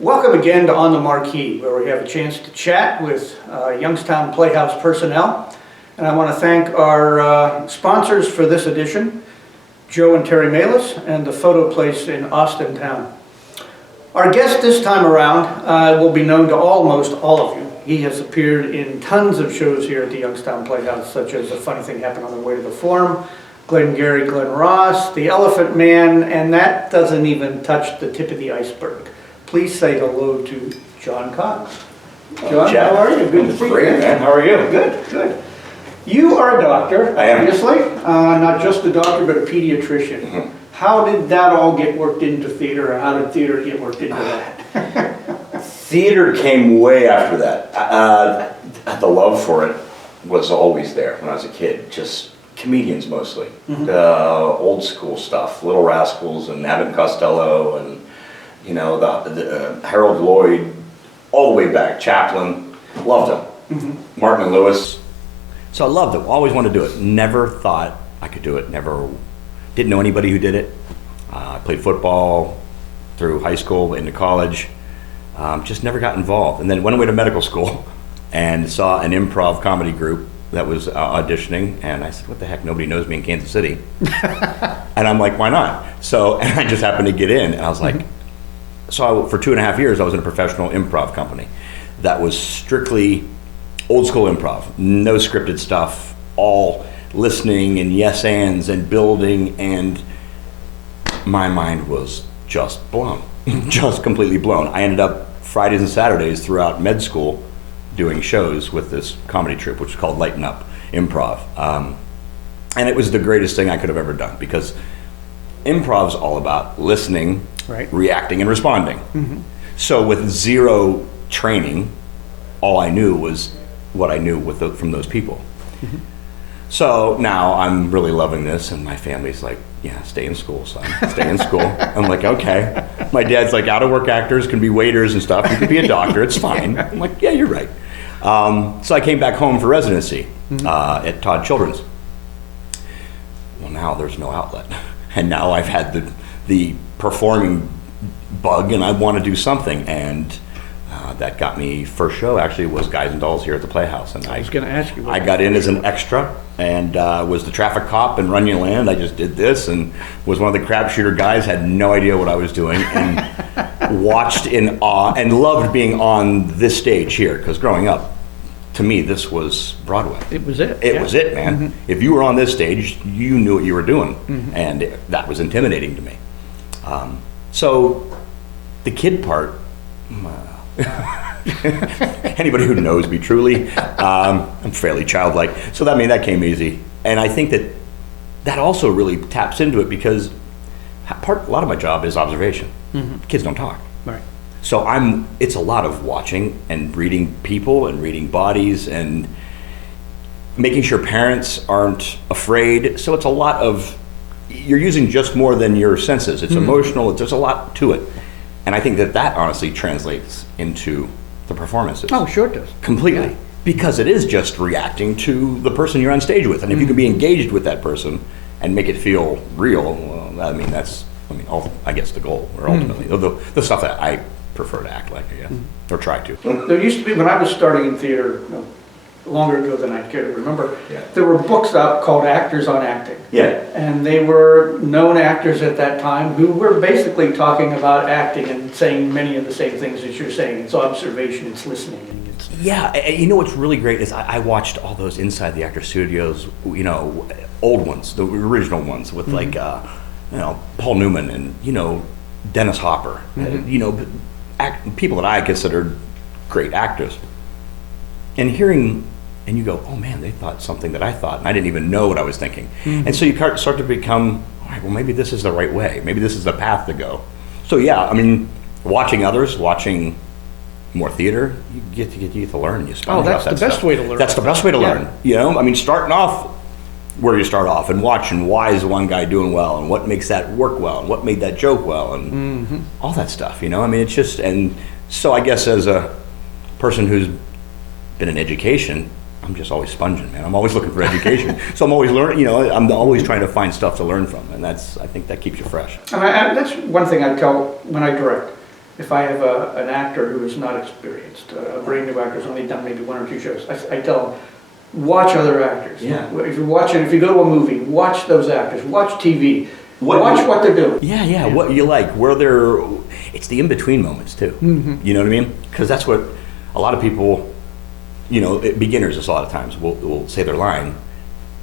Welcome again to On the Marquee, where we have a chance to chat with Youngstown Playhouse personnel. And I want to thank our sponsors for this edition, Joe and Terry Malis and the Photo Place in Austin Town. Our guest this time around will be known to almost all of you. He has appeared in tons of shows here at the Youngstown Playhouse, such as A Funny Thing Happened on the Way to the Forum, Glengarry Glen Ross, The Elephant Man, and that doesn't even touch the tip of the iceberg. Please say hello to John Cox. John, how are you? Good to see you. Great, man. How are you? Good, good. You are a doctor, I am. obviously. Not just a doctor, but a pediatrician. Mm-hmm. How did that all get worked into theater, or how did theater get worked into that? Theater came way after that. The love for it was always there when I was a kid. Just comedians mostly. Mm-hmm. Old school stuff. Little Rascals and Abbott and Costello and, you know, the Harold Lloyd, all the way back. Chaplin. Loved them. Mm-hmm. Martin and Lewis. So I loved it. Always wanted to do it. Never thought I could do it. Never. Didn't know anybody who did it. I played football through high school, into college. Just never got involved. And then went away to medical school and saw an improv comedy group that was auditioning. And I said, what the heck, nobody knows me in Kansas City. And I'm like, why not? So, and I just happened to get in. And I was like, for 2.5 years, I was in a professional improv company that was strictly old school improv. No scripted stuff, all listening and yes ands and building, and my mind was just blown, just completely blown. I ended up Fridays and Saturdays throughout med school doing shows with this comedy troupe, which was called Lighten Up Improv. And it was the greatest thing I could have ever done, because improv's all about listening, right, reacting, and responding. Mm-hmm. So with zero training, all I knew was what I knew from those people. Mm-hmm. So now I'm really loving this, and my family's like, yeah, stay in school, son, stay in school. I'm like, okay. My dad's like, out of work actors can be waiters and stuff. You could be a doctor, it's fine. I'm like, yeah, you're right. So I came back home for residency at Todd Children's. Well, now there's no outlet. And now I've had the performing bug, and I want to do something. And that got me, first show actually was Guys and Dolls here at the Playhouse. And I was going to ask you. I got in as an extra and was the traffic cop in Runyon Land. I just did this and was one of the crap shooter guys, had no idea what I was doing, and watched in awe and loved being on this stage here, because growing up, to me, this was Broadway. It was it. It was it, man. Mm-hmm. If you were on this stage, you knew what you were doing, and that was intimidating to me. So the kid part, anybody who knows me truly, I'm fairly childlike, so that came easy. And I think that also really taps into it, because a lot of my job is observation. Mm-hmm. Kids don't talk. Right. So it's a lot of watching and reading people and reading bodies and making sure parents aren't afraid. So it's a lot of, you're using just more than your senses. It's emotional, there's a lot to it. And I think that honestly translates into the performances. Oh, sure it does. Completely. Yeah. Because it is just reacting to the person you're on stage with. And if you can be engaged with that person and make it feel real, well, that's I guess the goal, or ultimately, the stuff that I prefer to act like, I guess, or try to. There used to be, when I was starting in theater, longer ago than I care to remember, there were books out called Actors on Acting. Yeah. And they were known actors at that time who were basically talking about acting and saying many of the same things that you're saying. It's observation, it's listening. Yeah, and you know what's really great is I watched all those Inside the Actor Studios, old ones, the original ones with like, Paul Newman and, Dennis Hopper, people that I considered great actors. And hearing, and you go, oh man, they thought something that I thought, and I didn't even know what I was thinking. Mm-hmm. And so you start to become, all right, well, maybe this is the right way. Maybe this is the path to go. So yeah, watching others, watching more theater, you get to learn, and you sponge that's off that the best stuff. way to learn. That's the best way to learn. Starting off where you start off and watching why is one guy doing well and what makes that work well and what made that joke well and all that stuff, it's just, and so I guess as a person who's been in education, I'm just always sponging, man. I'm always looking for education. So I'm always learning, I'm always trying to find stuff to learn from, and I think that keeps you fresh. And that's one thing I tell when I direct. if I have an actor who is not experienced, a brand new actor who's only done maybe 1 or 2 shows, I tell them, watch other actors. Yeah. If you go to a movie, watch those actors, watch TV, watch what they're doing. Yeah, what you like, where they're, it's the in-between moments too. Mm-hmm. You know what I mean? Because that's what a lot of people, beginners a lot of times will say their line,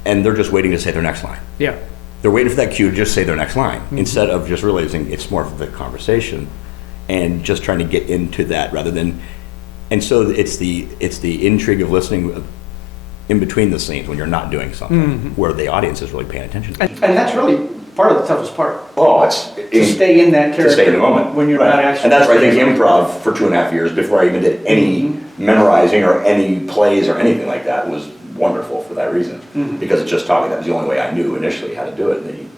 and they're just waiting to say their next line. Yeah. They're waiting for that cue to just say their next line, instead of just realizing it's more of the conversation and just trying to get into that rather than, and so it's the intrigue of listening in between the scenes when you're not doing something, where the audience is really paying attention. And that's really part of the toughest part. Oh, it's To stay in that character. to stay in the moment when you're Right. not actually. And that's why I think improv for 2.5 years before I even did any memorizing or any plays or anything like that was wonderful for that reason. Because it's just talking. That was the only way I knew initially how to do it. And then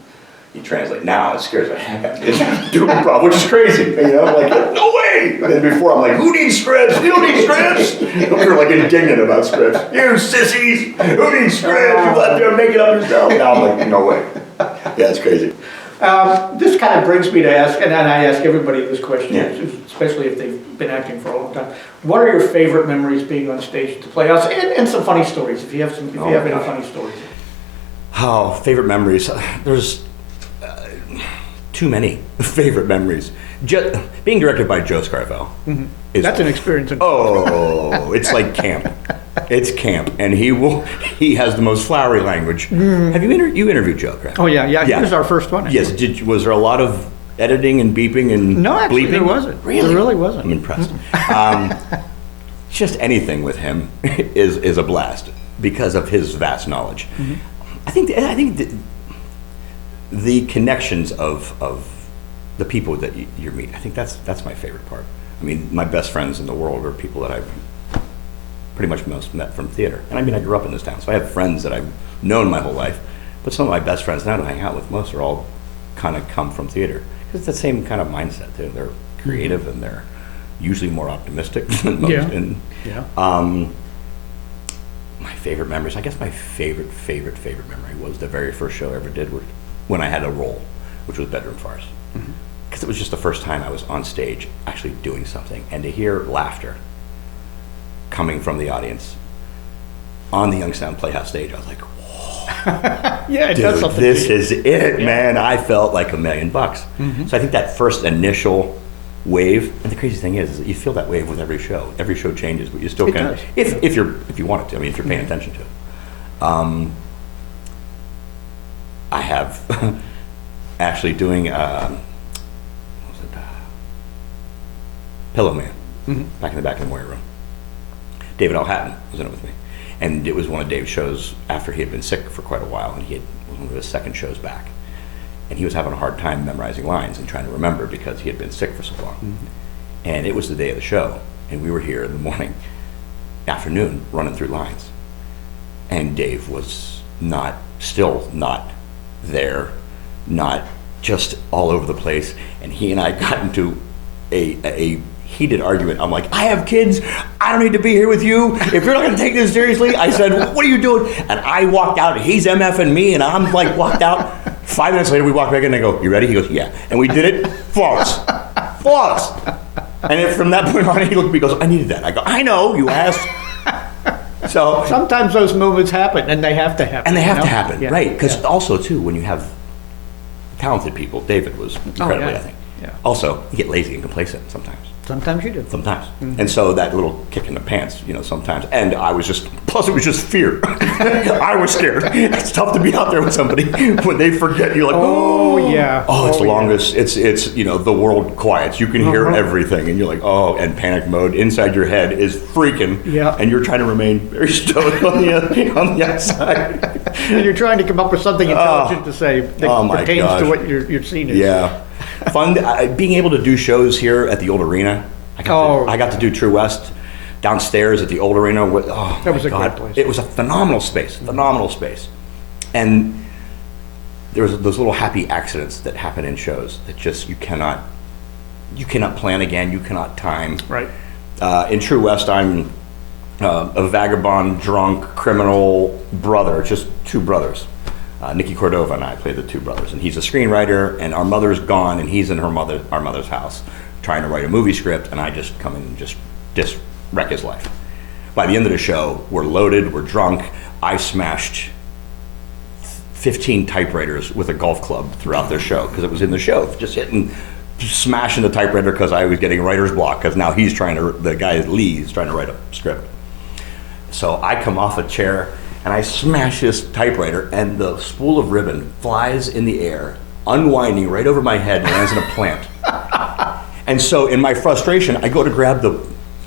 you translate. Now it scares the heck out of me to do improv, which is crazy. I'm like, no way. And before I'm like, who needs scripts? You don't need scripts. You're like indignant about scripts. You sissies. Who needs scripts? You out there make it up yourself. Now I'm like, no way. Yeah, it's crazy. This kind of brings me to ask, and I ask everybody this question, Yeah. especially if they've been acting for a long time. What are your favorite memories being on stage at the Playhouse, and some funny stories, if you have any funny stories? Oh, favorite memories. There's too many favorite memories. Being directed by Joe Scarvell. That's an experience. Oh, it's like camp. It's camp, and he has the most flowery language. Have you interviewed Joe, correct? Oh yeah. He was our first one. Yes. Was there a lot of editing and beeping and No, actually, bleeping? there wasn't. Really? There really wasn't. I'm impressed. Just anything with him is a blast because of his vast knowledge. I think the connections of the people that you meet. I think that's my favorite part. I mean, my best friends in the world are people that I've pretty much most met from theater. And I mean, I grew up in this town, so I have friends that I've known my whole life. But some of my best friends now that I hang out with most are all kind of come from theater. Because it's the same kind of mindset too. They're creative and they're usually more optimistic than most. Yeah. And, my favorite memories, I guess my favorite memory was the very first show I ever did when I had a role, which was Bedroom Farce. Because it was just the first time I was on stage actually doing something, and to hear laughter coming from the audience on the Youngstown Playhouse stage, I was like, whoa. Yeah, it does Dude, something. this is it, man. I felt like $1 million. So I think that first initial wave, and the crazy thing is that you feel that wave with every show. Every show changes, but you still can, does. if you want it to. I mean, if you're paying attention to it. I have actually doing Pillow Man, back in the Moyer room. David L. Hatton was in it with me. And it was one of Dave's shows after he had been sick for quite a while, and it was one of his second shows back. And he was having a hard time memorizing lines and trying to remember because he had been sick for so long. And it was the day of the show, and we were here in the afternoon, running through lines. And Dave was still not there, not just all over the place. And he and I got into a heated argument. I'm like, I have kids. I don't need to be here with you. If you're not going to take this seriously, I said, what are you doing? And I walked out. He's MFing me, and I'm like, walked out. 5 minutes later, we walk back in, and I go, you ready? He goes, yeah. And we did it. Flawless. Flawless. And then from that point on, he looked at me and goes, I needed that. I go, I know, you asked. So Sometimes those moments happen, and they have to happen. And they have to happen, Yeah. right? Because also, too, when you have talented people, David was incredibly, I think. Yeah. Also, you get lazy and complacent sometimes. Sometimes you do. Sometimes. And so that little kick in the pants, sometimes. And I was plus it was just fear. I was scared. It's tough to be out there with somebody when they forget. You're like, Oh, yeah. Oh, it's the yeah. longest. It's the world quiets. You can hear everything, and you're like, oh, and panic mode inside your head is freaking. Yeah. And you're trying to remain very stoic on the outside. And you're trying to come up with something intelligent to say that my pertains gosh. to what your scene is. Yeah. Fun. Being able to do shows here at the old arena. I got to do True West downstairs at the old arena. That was a great place. It was a phenomenal space. And there was those little happy accidents that happen in shows that just you cannot plan again. You cannot time. Right. In True West, I'm a vagabond, drunk, criminal brother, just two brothers. Nikki Cordova and I play the two brothers, and he's a screenwriter, and our mother's gone, and he's in our mother's house, trying to write a movie script, and I just come in and just wreck his life. By the end of the show, we're loaded, we're drunk. I smashed 15 typewriters with a golf club throughout their show, because it was in the show, just smashing the typewriter because I was getting writer's block, because now the guy Lee is trying to write a script. So I come off a chair and I smash this typewriter, and the spool of ribbon flies in the air, unwinding right over my head and lands in a plant. And so in my frustration, I go to grab the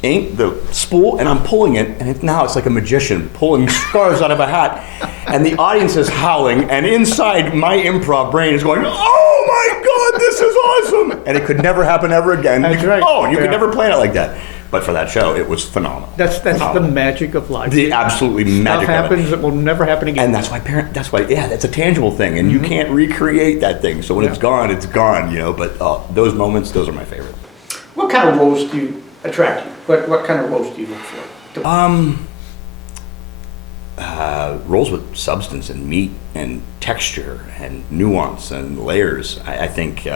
ink, the spool, and I'm pulling it, and now it's like a magician pulling scarves out of a hat, and the audience is howling, and inside my improv brain is going, oh my God, this is awesome! And it could never happen ever again. That's right. Oh, you could never plan it like that. But for that show, it was phenomenal. That's phenomenal. the magic of life. The absolutely magic Stuff of it. happens that will never happen again. And that's why that's a tangible thing, and you can't recreate that thing. So when it's gone, but those moments, those are my favorite. What kind of roles do you attract you? What kind of roles do you look for? Roles with substance and meat and texture and nuance and layers. I think,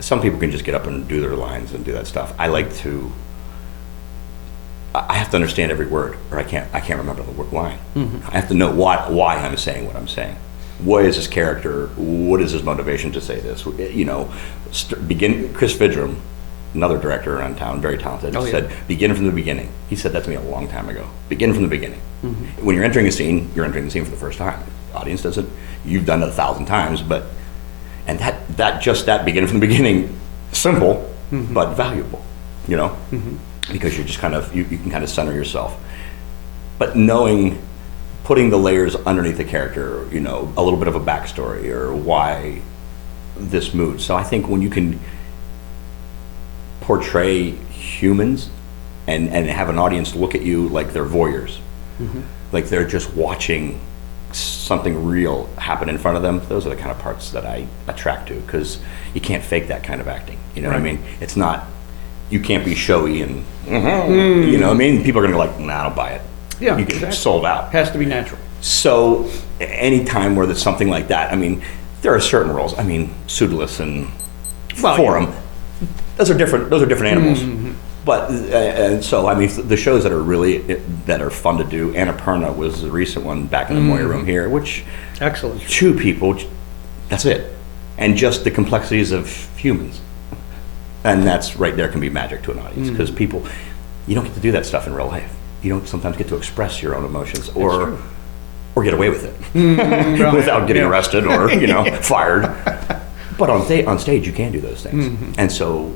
some people can just get up and do their lines and do that stuff. I have to understand every word, or I can't remember the line. I have to know why I'm saying what I'm saying. What is his character? What is his motivation to say this? Chris Vidrum, another director around town, very talented, said, begin from the beginning. He said that to me a long time ago. Begin from the beginning. When you're entering a scene, you're entering the scene for the first time. The audience doesn't. You've done it 1,000 times, and that begin from the beginning, simple, but valuable, because you're just you can kind of center yourself. But putting the layers underneath the character, a little bit of a backstory or why this mood. So I think when you can portray humans and have an audience look at you like they're voyeurs, like they're just watching something real happen in front of them, those are the kind of parts that I attract to, because you can't fake that kind of acting. You know what I mean? It's not, you can't be showy and, you know what I mean? People are gonna go like, nah, I don't buy it. Yeah, you get sold out. Has to be natural. So any time where there's something like that, there are certain roles. Pseudolus and Forum, those are different animals. But the shows that are fun to do. Annapurna was the recent one back in the Moyer Room here, which excellent. 2 people, that's it, and just the complexities of humans, and that's right there can be magic to an audience, because people, you don't get to do that stuff in real life. You don't sometimes get to express your own emotions or get away with it without getting arrested or fired. But on stage, you can do those things, and so.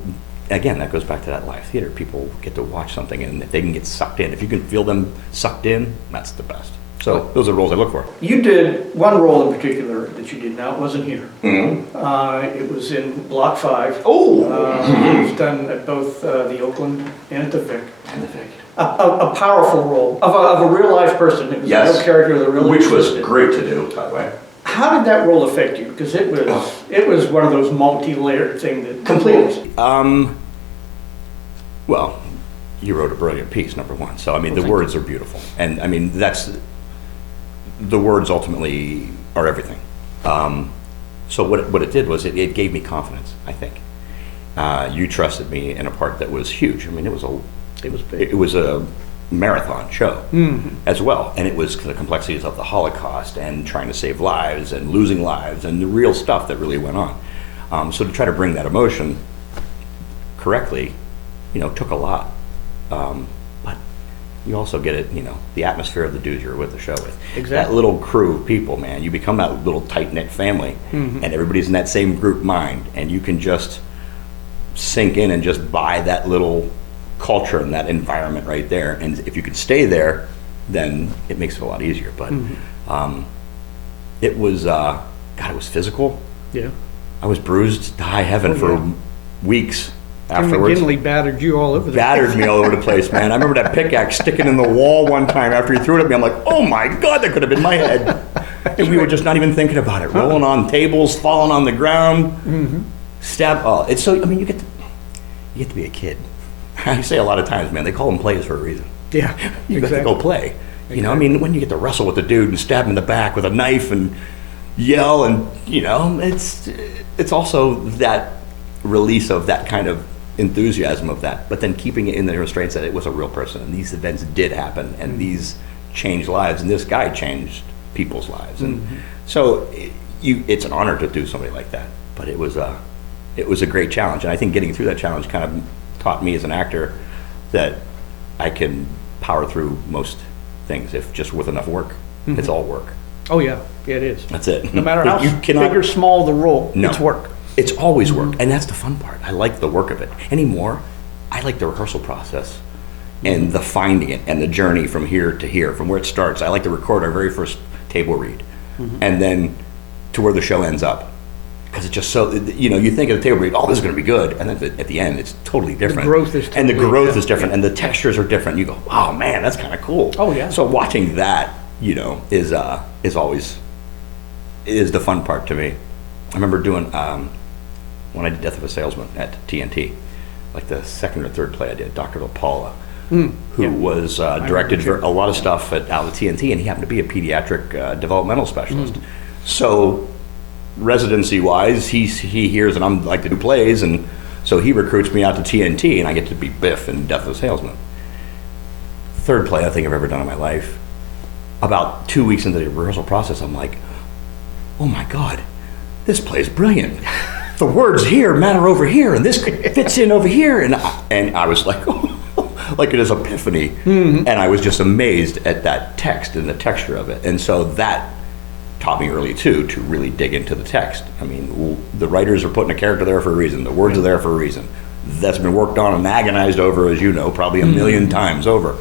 Again, that goes back to that live theater. People get to watch something, and if they can get sucked in, if you can feel them sucked in, that's the best. So those are roles I look for. You did one role in particular that you did now. It wasn't here. It was in Block 5. Oh! It was done at both the Oakland and at the Vic. A powerful role of a real life person. It was a real character that really was great to do, by the way. How did that role affect you? Because it was one of those multi-layered things that completely. Well, you wrote a brilliant piece, number one. So the words are beautiful, and that's the words ultimately are everything. So what it did was it gave me confidence. I think you trusted me in a part that was huge. It was a marathon show as well, and it was the complexities of the Holocaust and trying to save lives and losing lives and the real stuff that really went on. So to try to bring that emotion correctly, took a lot, but you also get it, the atmosphere of the dudes you're with the show with. Exactly. That little crew of people, man, you become that little tight-knit family, and everybody's in that same group mind, and you can just sink in and just buy that little culture and that environment right there. And if you could stay there, then it makes it a lot easier. But it was, it was physical. Yeah. I was bruised to high heaven for weeks afterwards. McGinley battered you all over the Battered me all over the place, man. I remember that pickaxe sticking in the wall one time after he threw it at me. I'm like, oh my God, that could have been my head. And we were just not even thinking about it. Rolling on tables, falling on the ground, stab. Oh, it's so, you get to be a kid. I say a lot of times, man, they call them plays for a reason. Yeah, you got to go play. When you get to wrestle with the dude and stab him in the back with a knife, and yell, and it's also that release of that kind of enthusiasm of that, but then keeping it in the restraints that it was a real person, and these events did happen, and these changed lives, and this guy changed people's lives, and so it's an honor to do somebody like that. But it was a great challenge, and I think getting through that challenge kind of taught me as an actor that I can power through most things if just with enough work. It's all work. Oh yeah, it is. That's it. No matter how big or small the role, No. it's work. It's always work, and that's the fun part. I like the work of it. Anymore, I like the rehearsal process and the finding it and the journey from here to here, from where it starts. I like to record our very first table read, and then to where the show ends up. Because it's just so, you think of the table read, oh, this is going to be good, and then at the end, it's totally different. The growth is and the totally growth is different. different, and the textures are different. You go, oh man, that's kind of cool. Oh, yeah. So watching that, is always the fun part to me. I remember doing when I did Death of a Salesman at TNT, like the second or third play I did, Dr. LaPaula, who was directed for a lot of stuff out of TNT, and he happened to be a pediatric developmental specialist. So residency-wise, he hears that I'm like to do plays, and so he recruits me out to TNT, and I get to be Biff in Death of a Salesman. Third play I think I've ever done in my life. About 2 weeks into the rehearsal process, I'm like, oh my God, this play is brilliant. The words here matter over here, and this fits in over here, and I was like, like it is epiphany, and I was just amazed at that text and the texture of it, and so that taught me early too to really dig into the text. I mean, the writers are putting a character there for a reason. The words are there for a reason. That's been worked on and agonized over, as you know, probably a million times over.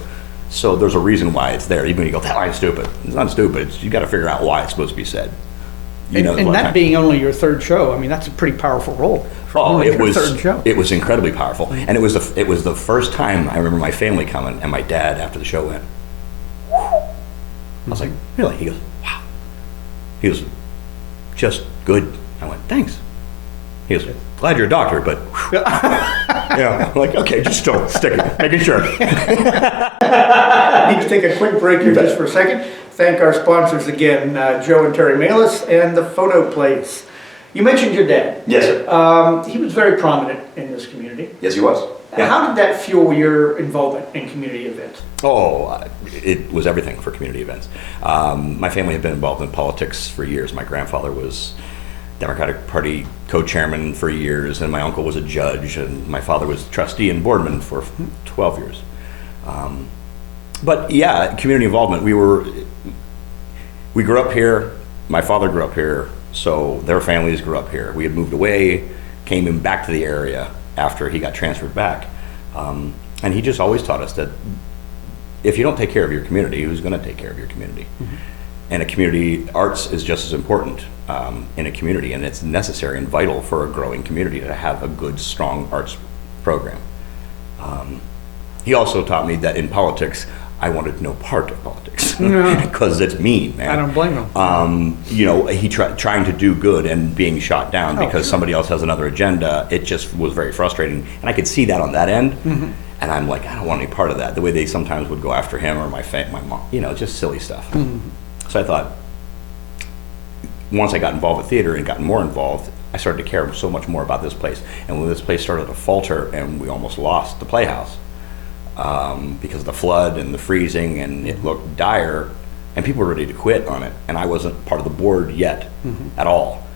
So there's a reason why it's there. Even when you go, that line's stupid. It's not stupid. You got to figure out why it's supposed to be said. And that being only your third show, I mean, that's a pretty powerful role. Third show. It was incredibly powerful, and it was the first time I remember my family coming, and my dad after the show went, whew. I was like, really? He goes, wow. He was just good. I went, thanks. He goes, glad you're a doctor, but I'm like, okay, just still stick it, making sure. I need to take a quick break here just for a second. Thank our sponsors again, Joe and Terry Malis and the Photo Place. You mentioned your dad. Yes, sir. He was very prominent in this community. Yes, he was. Yeah. How did that fuel your involvement in community events? It was everything for community events. My family had been involved in politics for years. My grandfather was Democratic Party co-chairman for years, and my uncle was a judge, and my father was trustee and boardman for 12 years. But yeah, community involvement. We grew up here. My father grew up here, so their families grew up here. We had moved away, came back to the area after he got transferred back, and he just always taught us that if you don't take care of your community, who's going to take care of your community? And a community, arts is just as important in a community, and it's necessary and vital for a growing community to have a good, strong arts program. He also taught me that in politics, I wanted no part of politics because it's mean, man. I don't blame him. He trying to do good and being shot down because somebody else has another agenda. It just was very frustrating, and I could see that on that end. And I'm like, I don't want any part of that. The way they sometimes would go after him or my mom, just silly stuff. So I thought, once I got involved with theater and gotten more involved, I started to care so much more about this place. And when this place started to falter and we almost lost the Playhouse because of the flood and the freezing, and it looked dire, and people were ready to quit on it. And I wasn't part of the board yet at all.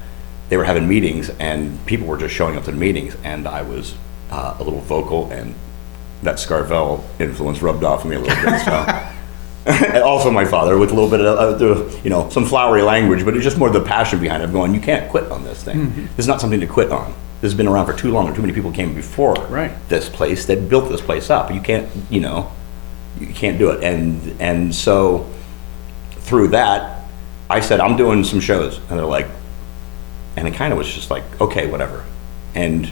They were having meetings, and people were just showing up to the meetings, and I was a little vocal, and that Scarvel influence rubbed off on me a little bit. So. And also my father with a little bit of, some flowery language, but it's just more the passion behind it, going, you can't quit on this thing. This is not something to quit on. This has been around for too long, and too many people came before this place that built this place up. You can't, you can't do it. And so through that, I said, I'm doing some shows. And they're like, and it kind of was just like, okay, whatever. And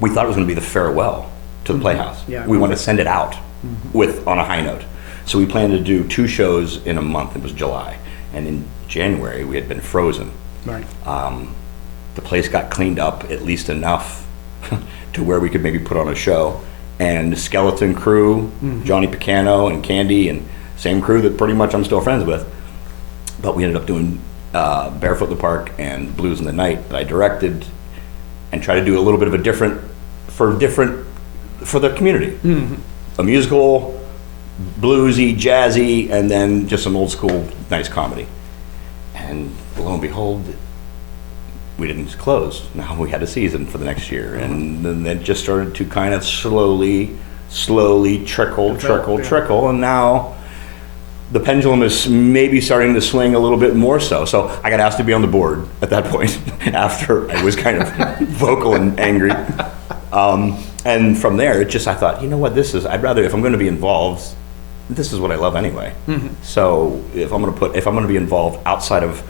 we thought it was going to be the farewell to the Playhouse. Yeah, we wanted to send it out on a high note. So we planned to do 2 shows in a month. It was July. And in January, we had been frozen. Right. The place got cleaned up at least enough to where we could maybe put on a show. And Skeleton Crew, Johnny Picano and Candy, and same crew that pretty much I'm still friends with. But we ended up doing Barefoot in the Park and Blues in the Night that I directed, and try to do a little bit of a different for the community. A musical, bluesy, jazzy, and then just some old school nice comedy. And lo and behold, we didn't close. Now we had a season for the next year, and then it just started to kind of slowly trickle, and now the pendulum is maybe starting to swing a little bit more so. So I got asked to be on the board at that point after I was kind of vocal and angry. And from there, I thought, you know what, I'd rather, if I'm going to be involved, this is what I love anyway. So if I'm going to be involved outside of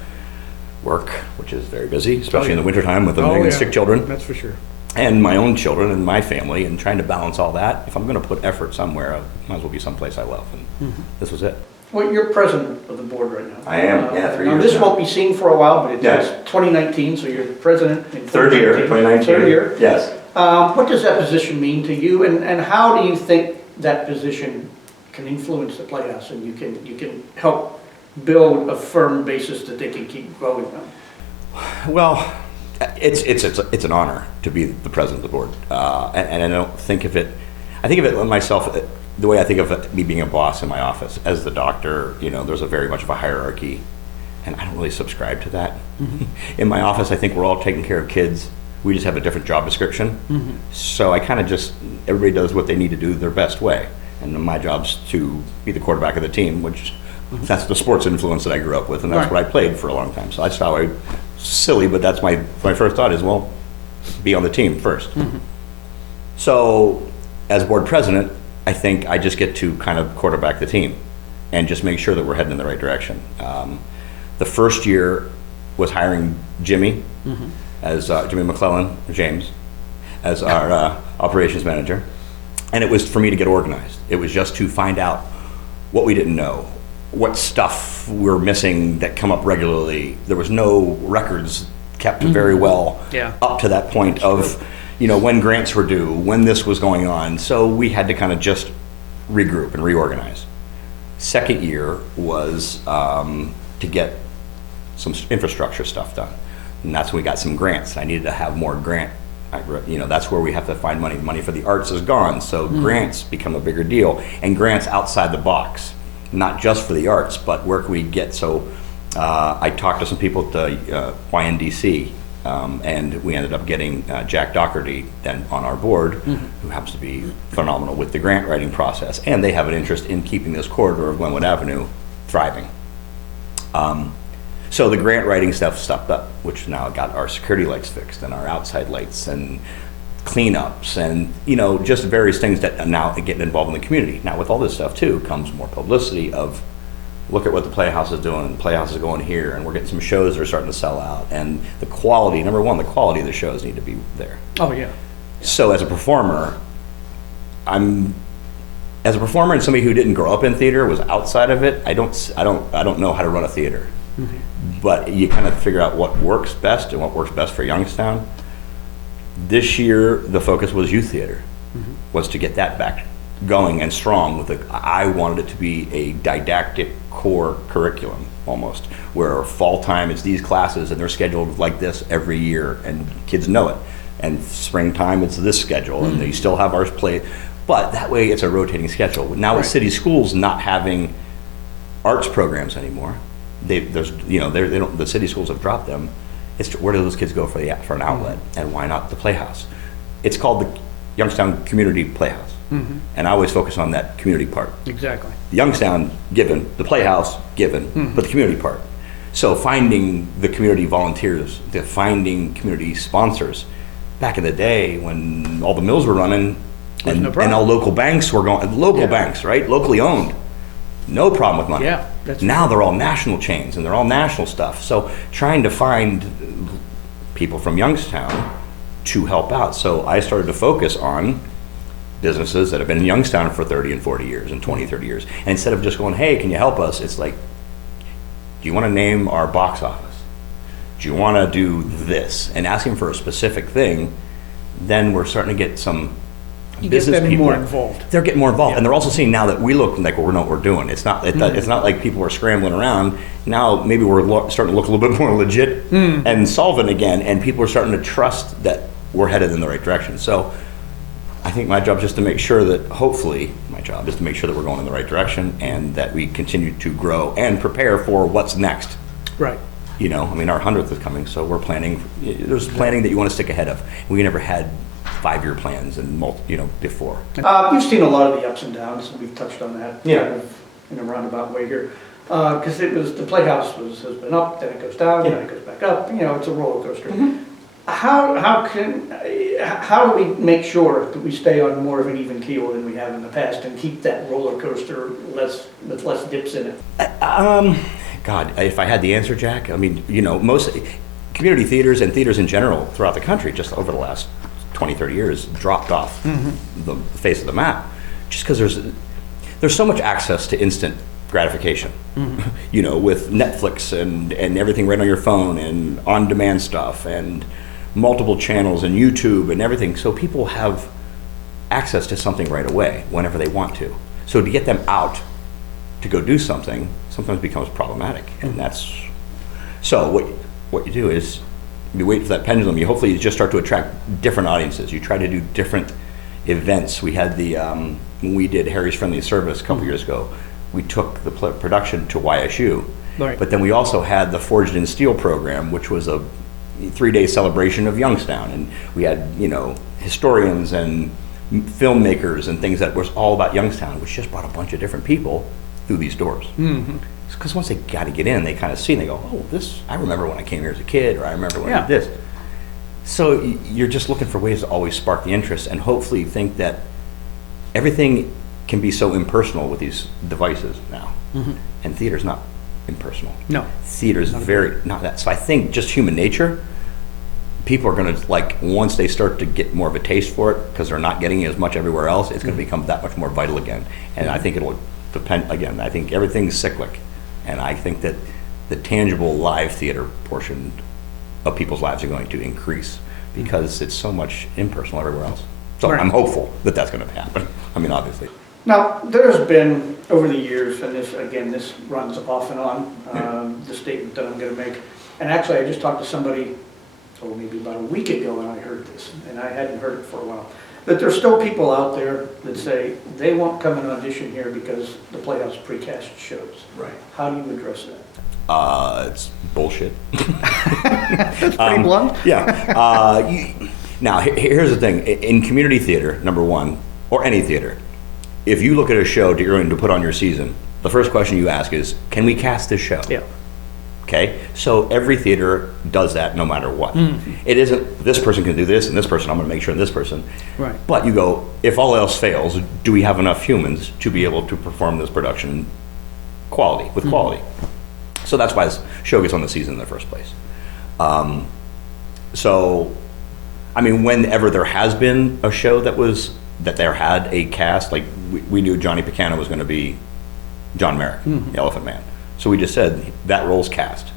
work, which is very busy, especially in the wintertime with a million sick children. That's for sure. And my own children and my family, and trying to balance all that. If I'm going to put effort somewhere, I might as well be someplace I love. And this was it. Well, you're president of the board right now. I am, 3 now years this now. won't be seen for a while, but it's 2019, so you're president in 2019. Third year. Yes. What does that position mean to you, and how do you think that position can influence the Playhouse, and you can help build a firm basis that they can keep growing on? Well, it's an honor to be the president of the board, and I don't think of it. I think of it myself the way I think of it, me being a boss in my office as the doctor. There's a very much of a hierarchy, and I don't really subscribe to that. In my office, I think we're all taking care of kids. We just have a different job description. So I kind of everybody does what they need to do their best way, and my job's to be the quarterback of the team, which that's the sports influence that I grew up with, and that's what I played for a long time. So that's how silly, but that's my first thought is, well, be on the team first. So as board president, I think I just get to kind of quarterback the team and just make sure that we're heading in the right direction. The first year was hiring Jimmy as Jimmy McClellan, James, as our operations manager. And it was for me to get organized. It was just to find out what we didn't know, what stuff we're missing that come up regularly. There was no records kept very well up to that point of, when grants were due, when this was going on. So we had to kind of just regroup and reorganize. Second year was to get some infrastructure stuff done. And that's when we got some grants. I needed to have more grant. That's where we have to find money. Money for the arts is gone. So grants become a bigger deal. And grants outside the box, not just for the arts, but where can we get? So I talked to some people at YNDC, and we ended up getting Jack Doherty then on our board, who happens to be phenomenal with the grant writing process. And they have an interest in keeping this corridor of Glenwood Avenue thriving. So the grant writing stuff stepped up, which now got our security lights fixed and our outside lights and cleanups and, just various things that now get involved in the community. Now with all this stuff too comes more publicity of, look at what the Playhouse is doing, the Playhouse is going here, and we're getting some shows that are starting to sell out. And the quality, number one, the quality of the shows need to be there. Oh yeah. So as a performer, and somebody who didn't grow up in theater, was outside of it, I don't know how to run a theater. But you kind of figure out what works best and what works best for Youngstown. This year, the focus was youth theater, was to get that back going and strong. I wanted it to be a didactic core curriculum almost, where fall time it's these classes and they're scheduled like this every year and kids know it. And springtime it's this schedule and they still have ours play. But that way it's a rotating schedule. Now with city schools not having arts programs anymore, the city schools have dropped them. Where do those kids go for an outlet, and why not the Playhouse? It's called the Youngstown Community Playhouse, and I always focus on that community part. Exactly. Youngstown given, the Playhouse given, but the community part. So finding the community volunteers, finding community sponsors. Back in the day when all the mills were running, and all local banks were going, banks, right, locally owned. No problem with money. Yeah, now they're all national chains and they're all national stuff. So trying to find people from Youngstown to help out. So I started to focus on businesses that have been in Youngstown for 30 and 40 years and 20, 30 years. And instead of just going, hey, can you help us? It's like, do you want to name our box office? Do you want to do this? And asking for a specific thing, then we're starting to get some You get business them people. more involved. They're getting more involved, Yeah. and they're also seeing now that we look like we know what we're doing. It's not it's not like people are scrambling around. Now maybe we're starting to look a little bit more legit and solvent again, and people are starting to trust that we're headed in the right direction. So I think my job is just to make sure that, hopefully, my job is to make sure that we're going in the right direction and that we continue to grow and prepare for what's next. Right. You know, I mean, our 100th is coming, so we're planning. There's planning that you want to stick ahead of. We never had 5-year plans and before. You've seen a lot of the ups and downs. We've touched on that kind of in a roundabout way here. Because the Playhouse has been up, then it goes down, then it goes back up. You know, it's a roller coaster. How do we make sure that we stay on more of an even keel than we have in the past and keep that roller coaster with less dips in it? God, if I had the answer, Jack, I mean, most community theaters and theaters in general throughout the country, just over the last 20, 30 years, dropped off the face of the map, just because there's so much access to instant gratification, with Netflix and everything right on your phone and on-demand stuff and multiple channels and YouTube and everything. So people have access to something right away whenever they want to. So to get them out to go do something sometimes becomes problematic, and that's so what you do is you wait for that pendulum. Hopefully you just start to attract different audiences. You try to do different events. We had when we did Harry's Friendly Service a couple years ago, we took the production to YSU, Right. But then we also had the Forged in Steel program, which was a 3-day celebration of Youngstown, and we had historians and filmmakers and things that was all about Youngstown, which just brought a bunch of different people through these doors. Because once they got to get in, they kind of see and they go, oh, this, I remember when I came here as a kid, or I remember when I did this. So you're just looking for ways to always spark the interest, and hopefully think that everything can be so impersonal with these devices now. And theater's not impersonal. No. Theater's not that. So I think just human nature, people are going to, once they start to get more of a taste for it, because they're not getting it as much everywhere else, it's going to become that much more vital again. And I think it'll depend, again, I think everything's cyclic. And I think that the tangible live theater portion of people's lives are going to increase because it's so much impersonal everywhere else. So Right. I'm hopeful that that's going to happen. I mean, obviously. Now, there's been, over the years, and this runs off and on, the statement that I'm going to make. And actually, I just talked to somebody, maybe about a week ago, and I heard this, and I hadn't heard it for a while. That there's still people out there that say they won't come and audition here because the Playhouse precast shows. Right. How do you address that? It's bullshit. That's pretty blunt. Yeah. Now, here's the thing. In community theater, number one, or any theater, if you look at a show that you're going to put on your season, the first question you ask is, can we cast this show? Yeah. Okay? So every theater does that no matter what. It isn't, this person can do this, and this person, I'm going to make sure, and this person. Right. But you go, if all else fails, do we have enough humans to be able to perform this production with quality? So that's why this show gets on the season in the first place. So, I mean, whenever there has been a show that there had a cast, like we knew Johnny Picano was going to be John Merrick, the Elephant Man. So we just said, that role's cast.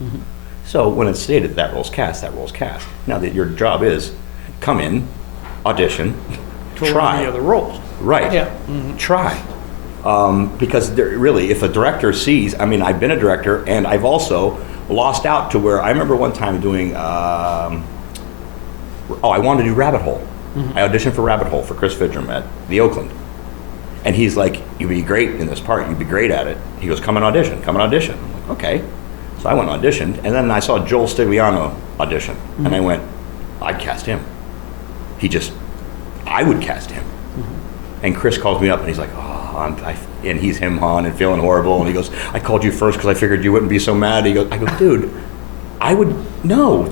So when it's stated that role's cast, that role's cast. Now that your job is, come in, audition, try. The other roles. Right. Yeah. Try. Because really, if a director sees, I mean, I've been a director, and I've also lost out to where, I remember one time doing, I wanted to do Rabbit Hole. I auditioned for Rabbit Hole for Chris Fidrum at the Oakland. And he's like, you'd be great in this part, you'd be great at it. He goes, come and audition. I'm like, okay. So I went and auditioned, and then I saw Joel Stigliano audition, and I went, I'd cast him. I would cast him. And Chris calls me up, and he's like, and he's him-hawing and feeling horrible, and he goes, I called you first because I figured you wouldn't be so mad. I go, dude,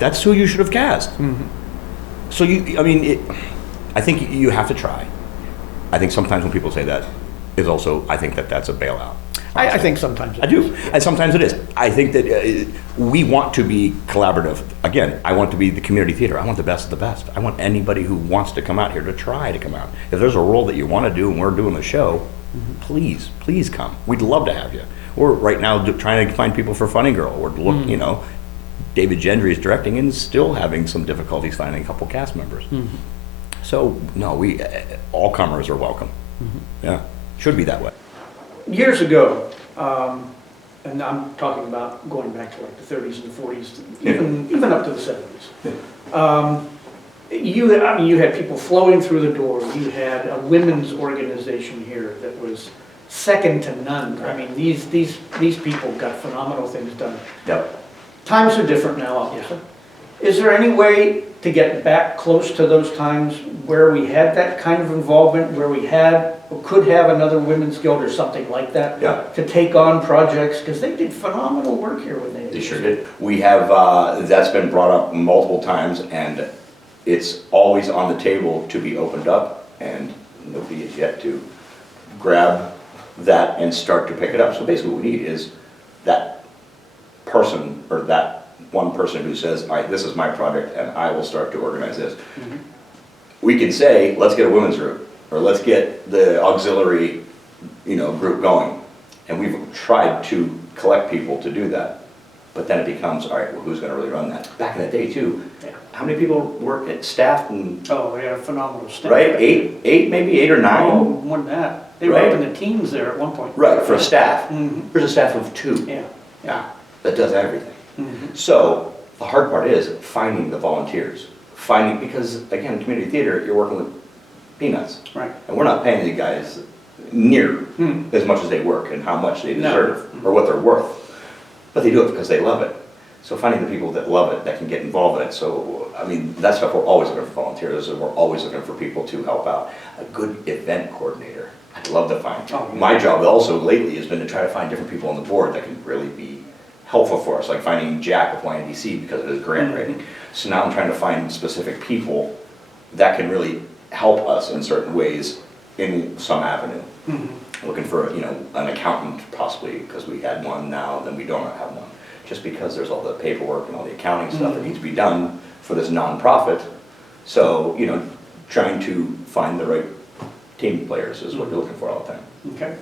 that's who you should have cast. So I think you have to try. I think sometimes when people say that, is also, I think that's a bailout. I think sometimes. I do, and sometimes it is. I think that we want to be collaborative. Again, I want to be the community theater. I want the best of the best. I want anybody who wants to come out here to try to come out. If there's a role that you want to do and we're doing the show, please come. We'd love to have you. We're right now trying to find people for Funny Girl. We're David Gendry is directing and still having some difficulties finding a couple cast members. So, no, all comers are welcome. Yeah, should be that way. Years ago, and I'm talking about going back to like the 30s and 40s, even up to the 70s. You had people flowing through the door. You had a women's organization here that was second to none. I mean, these people got phenomenal things done. Yep. Times are different now, obviously. Is there any way to get back close to those times where we had that kind of involvement, where we had or could have another women's guild or something like that to take on projects? Because they did phenomenal work here when They sure did. We have, that's been brought up multiple times, and it's always on the table to be opened up, and nobody has yet to grab that and start to pick it up. So basically what we need is that person, or that one person who says, all right, this is my project and I will start to organize this. We can say, let's get a women's group, or let's get the auxiliary, group going. And we've tried to collect people to do that. But then it becomes, all right, well, who's going to really run that? Back in the day too, how many people work at staff? And oh, we had a phenomenal staff. right, maybe eight or nine. Oh, more than that. They were up in the teens there at one point. Right, for a staff. There's a staff of 2. Yeah. That does everything. So the hard part is finding the volunteers. Because again, community theater, you're working with peanuts. Right. And we're not paying the guys near as much as they work and how much they deserve or what they're worth. But they do it because they love it. So finding the people that love it, that can get involved in it. So, I mean, that's stuff we're always looking for volunteers, and we're always looking for people to help out. A good event coordinator, I'd love to find. My job also lately has been to try to find different people on the board that can really be helpful for us, like finding Jack with YNDC because of his grant writing. So now I'm trying to find specific people that can really help us in certain ways in some avenue. Looking for, an accountant possibly, because we had one now, then we don't have one. Just because there's all the paperwork and all the accounting stuff that needs to be done for this nonprofit. So, trying to find the right team players is what you're looking for all the time. Okay.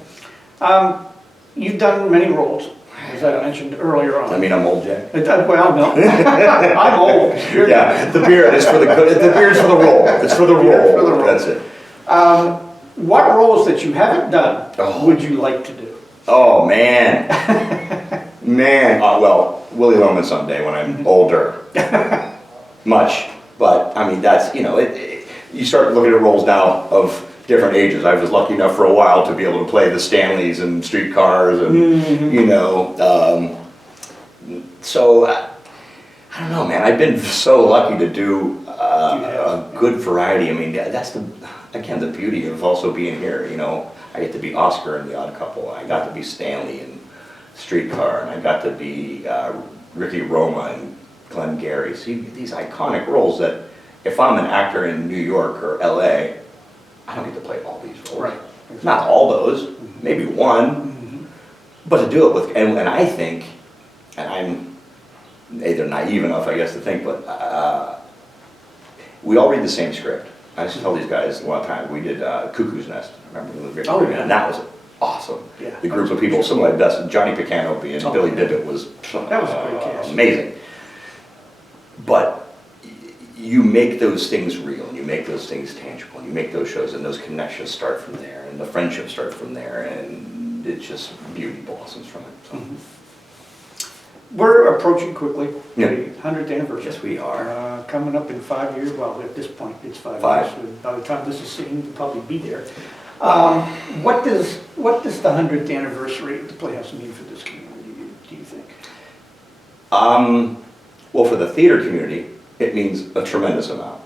You've done many roles, as I mentioned earlier on. I mean, I'm old, Jack. Well, no. I'm old. Yeah, the beard is for the good. The beard's for the role. It's for the role. That's it. What roles that you haven't done would you like to do? Oh, man. Well, Willie Loman someday when I'm older. Much. But, I mean, that's, you start looking at roles now of different ages. I was lucky enough for a while to be able to play the Stanleys and streetcars and, so, I don't know, man. I've been so lucky to do a good variety. I mean, that's again, the beauty of also being here. I get to be Oscar in The Odd Couple. I got to be Stanley in Streetcar, and I got to be Ricky Roma and Glengarry. So these iconic roles that if I'm an actor in New York or LA, I don't get to play all these roles. Right. Not all those, maybe one, but to do it with, and I think, and I'm either naive enough, I guess, to think, but we all read the same script. I used to tell these guys a lot of times, we did Cuckoo's Nest, remember? And that was awesome. Yeah. The group of people, some of my best, Johnny Picanope and Billy Bibbit was that was a great cast. Amazing. But you make those things real, and you make those things tangible, and you make those shows, and those connections start from there, and the friendships start from there, and it just beauty blossoms from it. So. We're approaching quickly Yeah. the 100th anniversary. Yes, we are. Coming up in 5 years. Well, at this point, it's 5 5. years. By the time this is seen, we'll probably be there. What does the 100th anniversary of the Playhouse mean for this community, do you think? Well, for the theater community, it means a tremendous amount.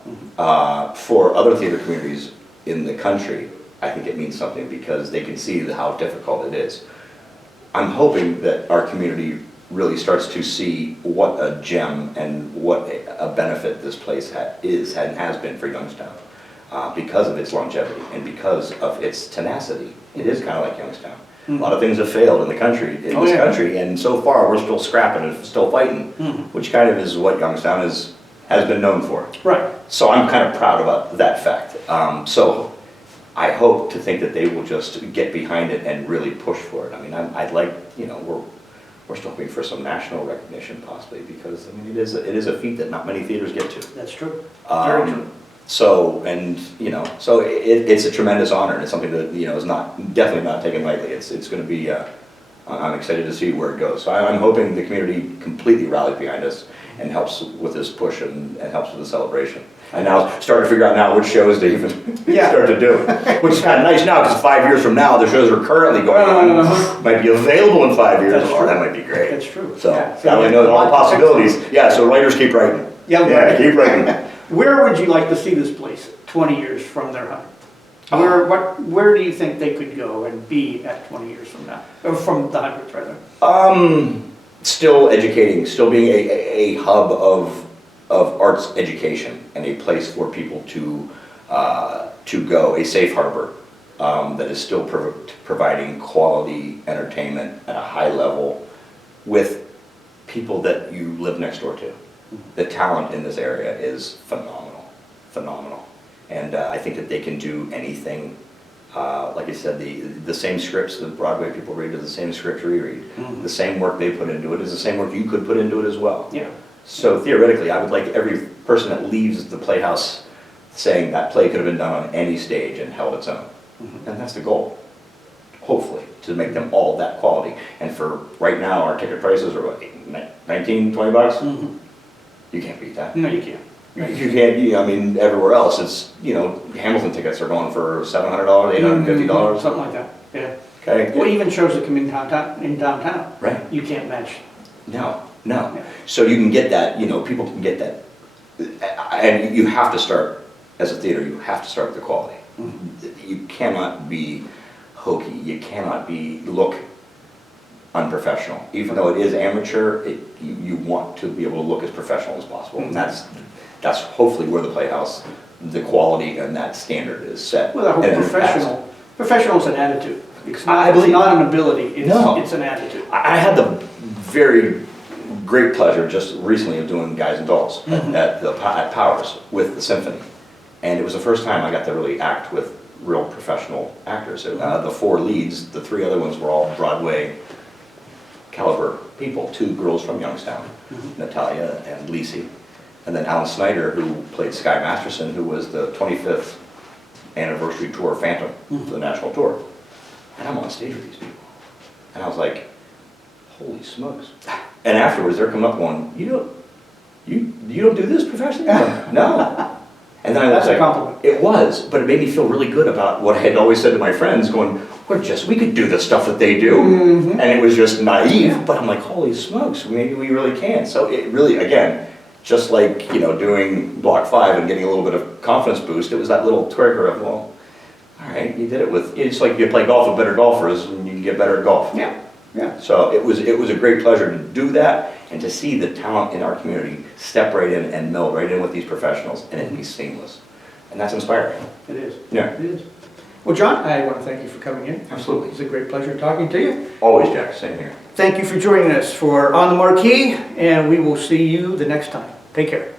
For other theater communities in the country, I think it means something because they can see how difficult it is. I'm hoping that our community really starts to see what a gem and what a benefit this place is and has been for Youngstown because of its longevity and because of its tenacity. It is kind of like Youngstown. A lot of things have failed in the country, country, and so far we're still scrapping and still fighting, which kind of is what Youngstown has been known for. Right. So I'm kind of proud about that fact. So I hope to think that they will just get behind it and really push for it. I mean, I'd like, we're still hoping for some national recognition possibly because, I mean, it is a feat that not many theaters get to. That's true. Very true. So, and, you know, so it's a tremendous honor, and it's something that, you know, is definitely not taken lightly. It's going to be, I'm excited to see where it goes. So I'm hoping the community completely rallies behind us and helps with this push and helps with the celebration. And now starting to figure out now which shows to even start to do. Which is kind of nice now, because 5 years from now, the shows are currently going on, might be available in 5 years. That's true. That might be great. That's true. So, Yeah. now we know all the possibilities. Yeah, so writers keep writing. Yeah, keep writing. Where would you like to see this place 20 years from their 100? Where do you think they could go and be at 20 years from now? Or from the 100th, rather? Still educating, still being a hub of arts education and a place for people to go, a safe harbor that is still providing quality entertainment at a high level with people that you live next door to. The talent in this area is phenomenal, phenomenal. And I think that they can do anything. Like I said, the same scripts that Broadway people read are the same scripts we read. Mm-hmm. The same work they put into it is the same work you could put into it as well. Yeah. So theoretically, I would like every person that leaves the Playhouse saying that play could have been done on any stage and held its own. Mm-hmm. And that's the goal, hopefully, to make them all that quality. And for right now, our ticket prices are what, 19, 20 bucks? Mm-hmm. You can't beat that. No, you can't. You can't, I mean, everywhere else, it's, you know, Hamilton tickets are going for $700, $850. Something like that, yeah. Okay. Well, even shows that come in downtown. Right. You can't match. No. Yeah. So you can get that, you know, people can get that. And you have to start, as a theater, you have to start with the quality. Mm-hmm. You cannot be hokey. You cannot look unprofessional. Even though it is amateur, you want to be able to look as professional as possible. Mm-hmm. And that's hopefully where the Playhouse, the quality and that standard is set. Well, the whole professional is an attitude. It's not an ability, it's an attitude. I had the very great pleasure just recently of doing Guys and Dolls at Powers with the symphony. And it was the first time I got to really act with real professional actors. The 4 leads, the 3 other ones were all Broadway caliber people, 2 girls from Youngstown, Natalia and Lisi. And then Alan Snyder, who played Sky Masterson, who was the 25th anniversary tour Phantom, the national tour. And I'm on stage with these people. And I was like, holy smokes. And afterwards, they're coming up going, you don't do this professionally? No. And then I was like, a compliment. It was, but it made me feel really good about what I had always said to my friends, going, we could do the stuff that they do. Mm-hmm. And it was just naive, but I'm like, holy smokes, maybe we really can. So it really, again, just like, you know, doing Block 5 and getting a little bit of confidence boost, it was that little trigger of, well, all right, you did it with, it's like you play golf with better golfers and you can get better at golf. Yeah. Yeah. So it was a great pleasure to do that and to see the talent in our community step right in and meld right in with these professionals and it be seamless. And that's inspiring. It is. Yeah. It is. Well, John, I want to thank you for coming in. Absolutely. It's a great pleasure talking to you. Always, Jack. Same here. Thank you for joining us for On the Marquee, and we will see you the next time. Take care.